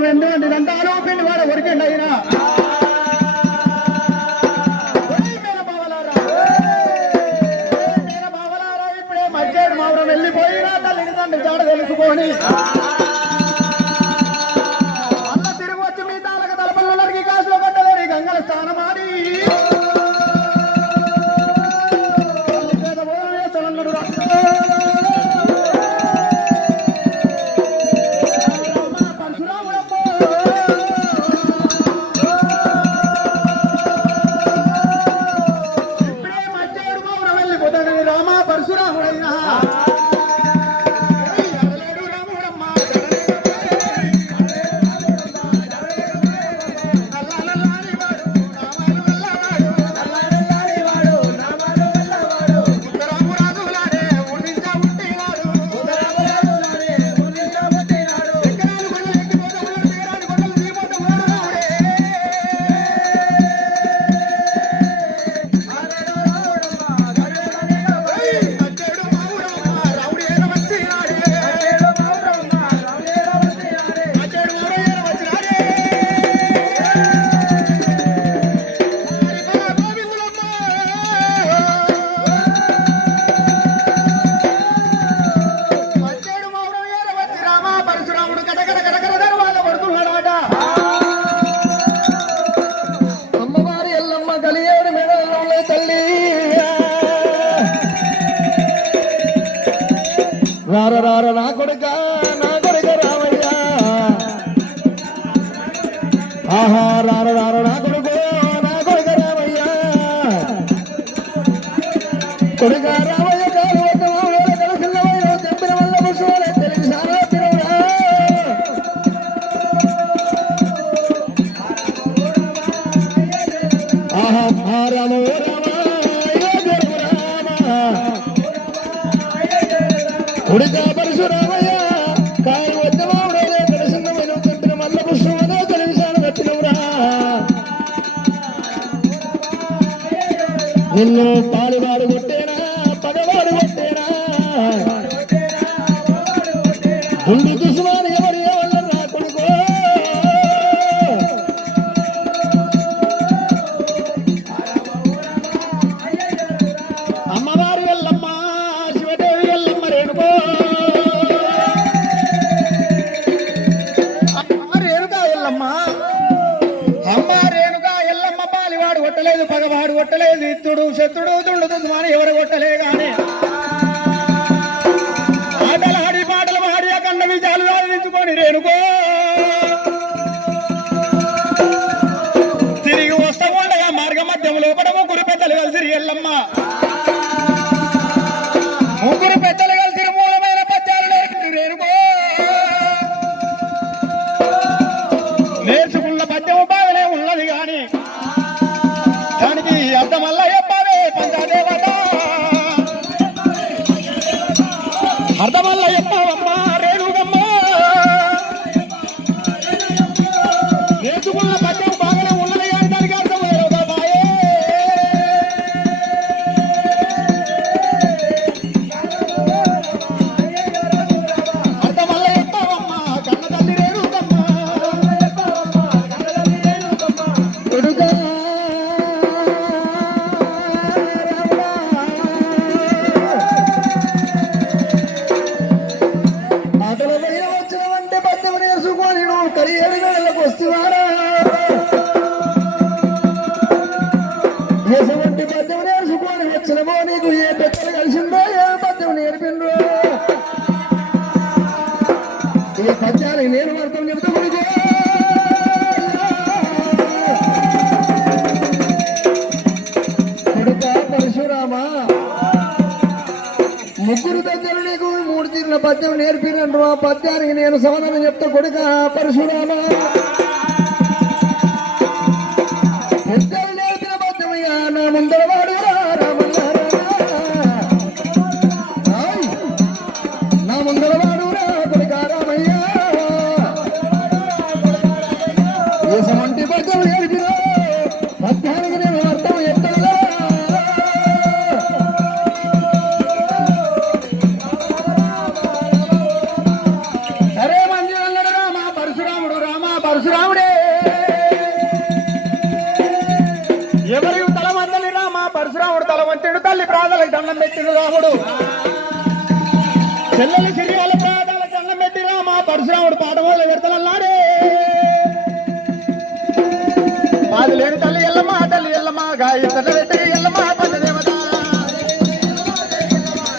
పదం ఎందుకంటే అంటారు పిండి వాడు ఉరికండి అయినా ఇప్పుడే మధ్యాహ్నం మావరం వెళ్ళిపోయినా తల్లిని తండ్రి జాడ తెలుసుకొని అన్న తిరిగి వచ్చి మీ తాలక తలపల్లకి కాసులో కట్టలేని గంగల స్థానమాడి రార నా కొడుక రామయ్య ఆహా రార నా కొడుక రామయ్య కొడుక రామయ్య కాలు కలిసినవయ్య చెప్పిన వల్ల ముసోలే తెలివి సారా తిరువురా ఆహా రామ ఉడికా పరశురామయ్య కాలు వద్దవాడే దర్శనమైన చెప్పిన మల్ల పుష్పమనే తెలిసాను వచ్చినవురా నిన్ను పాలువాడు కొట్టేనా పగవాడు కొట్టేనా గుండు దుసుమాని ఎవరి వాళ్ళ రా కొడుకో అమ్మవారి వెళ్ళమ్మ శివదేవి వెళ్ళమ్మ రేణుకో కొట్టలేదు పగవాడు కొట్టలేదు ఇత్తుడు శత్రుడు దుండు దుమ్మాని ఎవరు కొట్టలే గాని ఆటలు ఆడి పాటలు ఆడి అఖండ విజయాలు సాధించుకొని రేణుకో తిరిగి వస్తా ఉండగా మార్గ మధ్యం లోపల ముగ్గురు పెద్దలు కలిసి ఎల్లమ్మ ముగ్గురు పెద్దలు కలిసి మూలమైన పద్యాలు నేర్పి రేణుకో నేర్చుకున్న పద్యము బాగానే ఉన్నది గాని దానికి అర్థమల్లా చెప్పావే పంచదేవత అర్థమల్లా చెప్పావమ్మా రేణుకమ్మ నేర్చుకున్న పద్యం బాగానే ఉన్నది కానీ దానికి అర్థం బాయే అర్థమల్లా చెప్పావమ్మా కన్న తల్లి రేణుకమ్మ కొడుకా ఎటువంటి పద్యం నేర్చుకొని వచ్చినవో నీకు ఏ పెద్దలు కలిసిందో ఏ పద్యం నేర్పిండ్రో ఈ పద్యానికి నేను అర్థం చెబుతా కొడుక పరశురామ ముగ్గురు పెద్దలు నీకు 3 తీర్ల పద్యం నేర్పినండ్రు ఆ పద్యానికి నేను సమాధానం చెప్తా కొడుక పరశురామ నా ముందరవాడు నా ముందరవాడు రా కొడుక రామయ్య దేశమంటి పద్యం నేర్పిన పద్యానికి నేను అర్థం ఎత్తగా సరే మంజు రామ పరశురాముడు రామ కన్నం పెట్టిన రాముడు చెల్లెలు సిరి వాళ్ళ ప్రాణాల కన్నం పెట్టి రామ పరశురాముడు పాట వల్ల పెడతలన్నాడే పాది లేని తల్లి ఎల్లమ్మ గాయ